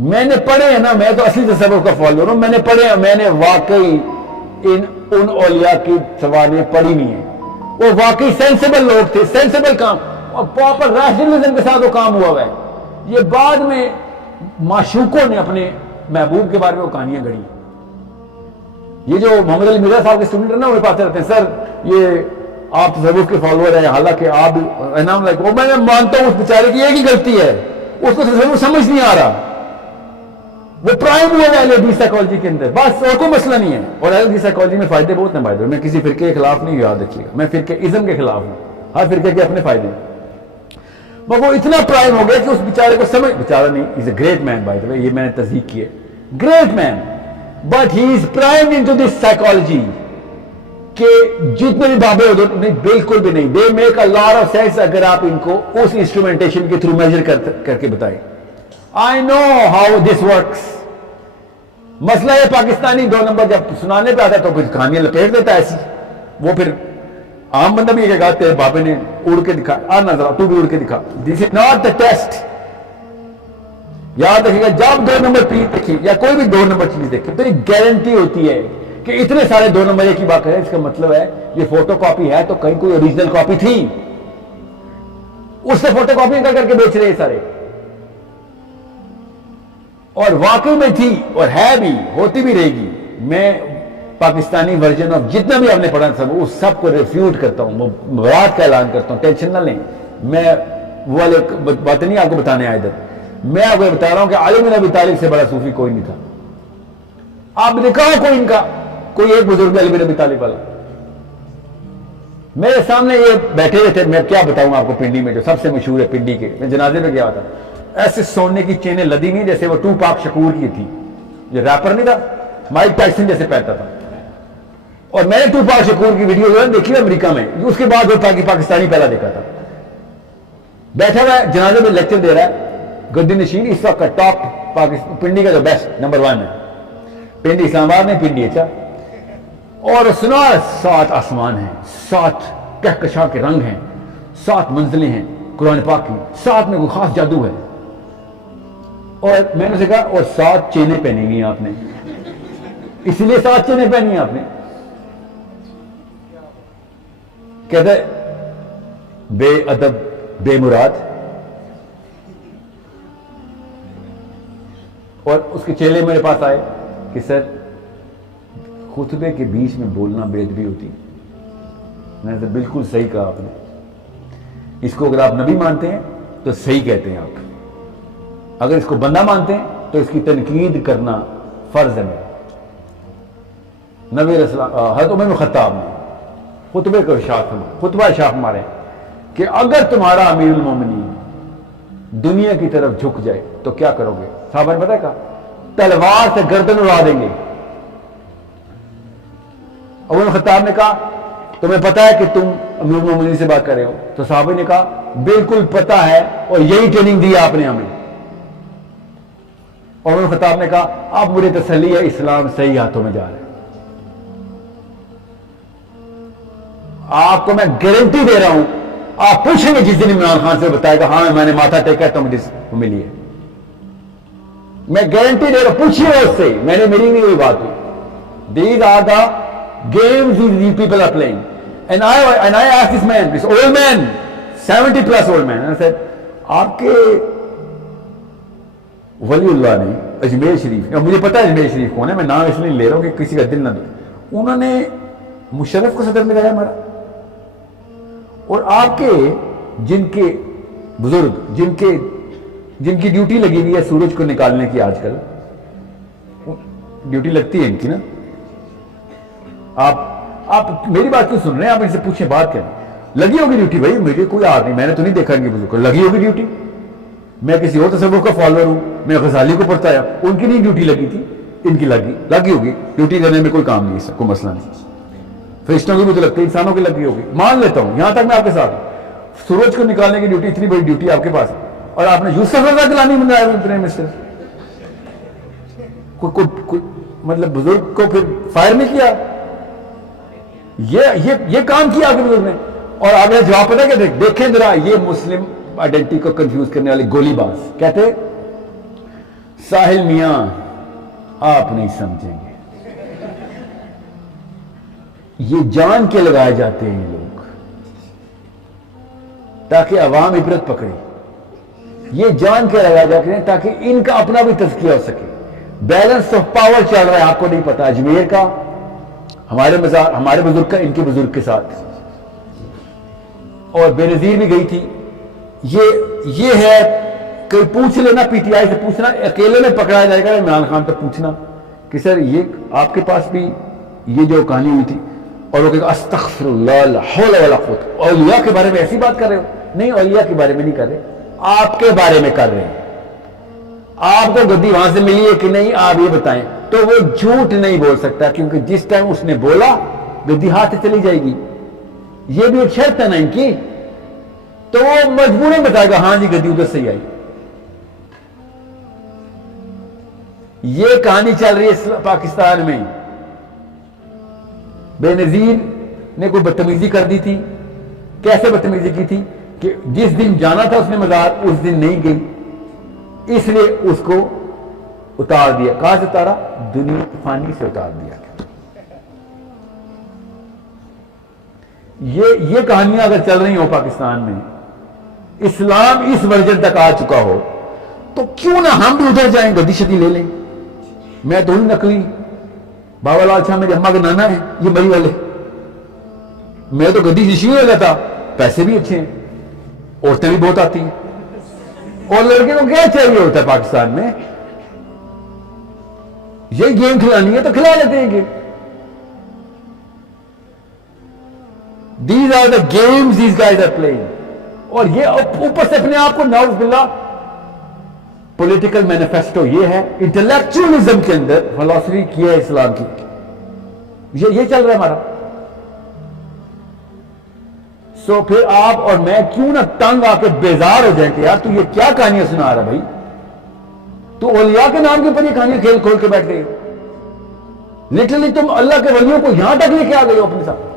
میں نے پڑھے ہیں نا, میں تو اصلی تصوف کا فالوور ہوں, میں نے پڑھے ہیں, میں نے واقعی ان اولیاء کی سواریاں پڑھی نہیں ہیں. وہ واقعی سینسیبل لوگ تھے, سینسیبل کام, اور پراپر ریشنلزم کے ساتھ وہ کام ہوا ہوا ہے. یہ بعد میں معشوقوں نے اپنے محبوب کے بارے میں وہ کہانیاں گڑھی. یہ جو محمد علی مرزا صاحب کے اسٹوڈنٹ ہیں نا, وہ پاتے رہتے ہیں سر یہ آپ تصوف کے فالوور ہیں, حالانکہ آپ انعام لائک, وہ میں مانتا ہوں اس بیچارے کی ایک ہی غلطی ہے, اس کو تصوف سمجھ نہیں آ رہا. وہ پرائم ہوا ہے اہل حدیث سائیکالوجی کے اندر, بس اور کوئی مسئلہ نہیں ہے. اور اہل حدیث سائیکالوجی میں فائدے بہت ہیں. فائدے, میں کسی فرقے کے خلاف نہیں, یاد رکھیے گا, میں فرقے ازم کے خلاف ہوں. ہر فرقے کے اپنے فائدے ہیں. مگر وہ اتنا پرائم ہو گیا کہ اس بیچارے کو سمجھ, بیچارہ نہیں, از a great mean by the وے, یہ میں نے تصدیق کی ہے, great man, but he is prime into this psychology کہ جتنے بھی بابے ہوتے نہیں, بالکل بھی نہیں. They make a lot of sense اگر آپ ان کو اس انسٹرومنٹیشن کے تھرو میجر کر کے بتائیں. I know how this works. مسئلہ ہے پاکستانی 2 نمبر جب سنانے پہ آتا ہے تو پھر کہانیاں لپیٹ دیتا ہے ایسی. وہ پھر عام بندہ بھی یہ کہا تیرے بابے نے اڑ کے دکھا, آ نظر تو بھی اڑ کے دکھا. This is not the test. یاد رکھیے گا, جب 2 نمبر پیر دیکھیں یا کوئی بھی 2 نمبر چیز دیکھیں تو ایک گارنٹی ہوتی ہے کہ اتنے سارے 2 نمبر ایک ہی بات کریں, اس کا مطلب ہے یہ فوٹو کاپی ہے تو کہیں کوئی اوریجنل کاپی تھی, اس سے فوٹو کاپی کر کے بیچ رہے ہیں سارے. اور واقعی میں تھی اور ہے بھی, ہوتی بھی رہے گی. میں پاکستانی ورژن آف جتنا بھی آپ نے پڑھا تھا وہ سب کو ریفیوٹ کرتا ہوں, برات کا اعلان کرتا ہوں, ٹینشن نہ لیں. میں وہ والے باتیں نہیں آپ کو بتانے آئے ادھر, میں آپ کو بتا رہا ہوں کہ علی بن ابی طالب سے بڑا صوفی کوئی نہیں تھا. آپ دکھاؤ کوئی ان کا, کوئی ایک بزرگ علی بن ابی طالب والا. میرے سامنے یہ بیٹھے ہوئے تھے, میں کیا بتاؤں آپ کو, پنڈی میں جو سب سے مشہور ہے پنڈی کے, میں جنازے میں گیا تھا, ایسے سونے کی چینیں لدی نہیں جیسے وہ ٹو پاک شکور کی تھی. یہ ریپر نہیں تھا, مائک ٹائسن جیسے پہنتا تھا. اور میں نے ٹو پاک شکور کی ویڈیو دیکھی امریکہ میں, اس کے بعد وہ پاکستانی پہلا دیکھا تھا. بیٹھا ہوا ہے جنازے میں لیکچر دے رہا ہے, گدی نشین, اس وقت کا ٹاپ پنڈی کا جو بیسٹ نمبر 1 ہے. پنڈی اسلام آباد میں, پنڈی اچھا. اور سنا 7 آسمان ہیں, 7 کہکشاں کے رنگ ہیں, 7 منزلیں ہیں قرآن پاک کی, 7 میں کوئی خاص جادو ہے. اور میں نے اسے کہا اور 7 چینیں پہنی ہوئی ہیں آپ نے, اس لیے 7 چینیں پہنی ہیں آپ نے. کہتا ہے بے ادب بے مراد. اور اس کے چیلے میرے پاس آئے کہ سر خطبے کے بیچ میں بولنا بے ادبی ہوتی. میں نے بالکل صحیح کہا آپ نے, اس کو اگر آپ نبی مانتے ہیں تو صحیح کہتے ہیں آپ, اگر اس کو بندہ مانتے ہیں تو اس کی تنقید کرنا فرض ہے. نبی رسول حضرت عمر بن خطاب نے خطبے کو خطبہ ارشاد مارے کہ اگر تمہارا امیر المومنین دنیا کی طرف جھک جائے تو کیا کرو گے؟ صحابہ نے پتہ کہا تلوار سے گردن اڑا دیں گے. عمر بن خطاب نے کہا تمہیں پتا ہے کہ تم امیر المومنین سے بات کر رہے ہو؟ تو صحابہ نے کہا بالکل پتا ہے اور یہی ٹریننگ دی آپ نے ہمیں. عمر بن خطاب نے کہا اب مجھے تسلی ہے اسلام صحیح ہاتھوں میں جا رہا ہے. آپ کو میں گارنٹی دے رہا ہوں, آپ پوچھیں گے جس دن عمران خان سے بتائے گا ہاں میں نے ماتھا ٹیکا تو مجھے ملی ہے, میں گارنٹی دے رہا ہوں, پوچھیے اس سے, میں نے میری نہیں ہوئی بات ہوئی. These are the games these people are playing. And I asked this man, this old man, 70 plus old man, and I said, آپ کے ولی اللہ نے اجمیر شریف, مجھے پتا ہے اجمیر شریف کون ہے, میں نام اس لیے لے رہا ہوں کہ کسی کا دل نہ دو, انہوں نے مشرف کو صدر میں لگایا ہمارا, اور آپ کے جن کے بزرگ جن کی ڈیوٹی لگی ہوئی ہے سورج کو نکالنے کی, آج کل ڈیوٹی لگتی ہے ان کی نا, آپ میری بات کیوں سن رہے ہیں, آپ ان سے پوچھیں بات کریں, لگی ہوگی ڈیوٹی بھائی, مجھے کوئی آر نہیں, میں نے تو نہیں دیکھا ان کے بزرگ کو, لگی ہوگی ڈیوٹی. میں کسی اور تصوف کا فالوور ہوں, میں غزالی کو پڑھتا ہے, ان کی نہیں ڈیوٹی لگی تھی, ان کی لگی ہوگی ڈیوٹی دینے میں کوئی کام نہیں ہے, کوئی مسئلہ نہیں. فرشتوں کی بھی تو لگتی ہے, انسانوں کی لگی ہوگی, مان لیتا ہوں, یہاں تک میں آپ کے ساتھ ہوں. سورج کو نکالنے کی ڈیوٹی, اتنی بڑی ڈیوٹی آپ کے پاس ہے, اور آپ نے یوسف رضا گیلانی بنایا پرائم منسٹر. مطلب بزرگ کو پھر فائر نہیں کیا, یہ کام کیا آپ کے بزرگ نے. اور آپ نے جواب پتا کہ دیکھیں ذرا, یہ مسلم آئیڈینٹی کو کنفیوز کرنے والے گولی باز کہتے ساحل میاں آپ نہیں سمجھیں گے، یہ جان کے لگائے جاتے ہیں یہ لوگ تاکہ عوام عبرت پکڑے، یہ جان کے لگائے جاتے ہیں تاکہ ان کا اپنا بھی تزکیہ ہو سکے۔ بیلنس آف پاور چل رہا ہے، آپ کو نہیں پتا، اجمیر کا ہمارے بزرگ کا ان کے بزرگ کے ساتھ، اور بے نظیر بھی گئی تھی۔ یہ ہے کہ پوچھ لینا، پی ٹی آئی سے پوچھنا، اکیلے میں پکڑا جائے گا عمران خان تک پوچھنا کہ سر یہ آپ کے پاس بھی یہ جو کہانی ہوئی تھی، اور وہ کہے گا استغفر اللہ لا حول ولا قوت، اولیاء کے بارے میں ایسی بات کر رہے ہو؟ نہیں، اولیاء کے بارے میں نہیں کر رہے، آپ کے بارے میں کر رہے ہیں۔ آپ کو گدی وہاں سے ملی ہے کہ نہیں، آپ یہ بتائیں۔ تو وہ جھوٹ نہیں بول سکتا، کیونکہ جس ٹائم اس نے بولا گدی ہاتھ سے چلی جائے گی، یہ بھی ایک شرط ہے نا ان کی، تو وہ مجبوراً بتائے گا ہاں جی گدی ادھر سے ہی آئی۔ یہ کہانی چل رہی ہے پاکستان میں، بے نظیر نے کوئی بدتمیزی کر دی تھی۔ کیسے بدتمیزی کی تھی کہ جس دن جانا تھا اس نے مزار، اس دن نہیں گئی، اس لیے اس کو اتار دیا۔ کہاں سے اتارا؟ دنیا فانی سے اتار دیا۔ یہ کہانیاں اگر چل رہی ہو پاکستان میں، اسلام اس ورژن تک آ چکا ہو، تو کیوں نہ ہم بھی ادھر جائیں، گدی شدی لے لیں۔ میں تو نقلی بابا لال شاہ میرے اماں کے نانا ہے، یہ مری والے، میں تو گدی نشین ہو جاتا۔ پیسے بھی اچھے ہیں، عورتیں بھی بہت آتی ہیں، اور لڑکے کو کیا چاہیے ہوتا ہے پاکستان میں؟ یہ گیم کھلانی ہے تو کھلا لیتے ہیں game. These are the games these guys are playing۔ اور یہ اوپر سے اپنے آپ کو نعوذ باللہ پولیٹیکل مینیفیسٹو، یہ ہے انٹلیکچوئلزم کے اندر فلسفی کی ہے اسلام کی، یہ چل رہا ہے ہمارا۔ سو پھر آپ اور میں کیوں نہ تنگ آ کے بیزار ہو جائیں کہ یار تو یہ کیا کہانیاں سنا رہا بھائی، تو اولیاء کے نام کے اوپر یہ کہانیاں کھیل کھول کے بیٹھ گئے، لٹرلی تم اللہ کے ولیوں کو یہاں تک لے کے آ گئے ہو اپنے ساتھ۔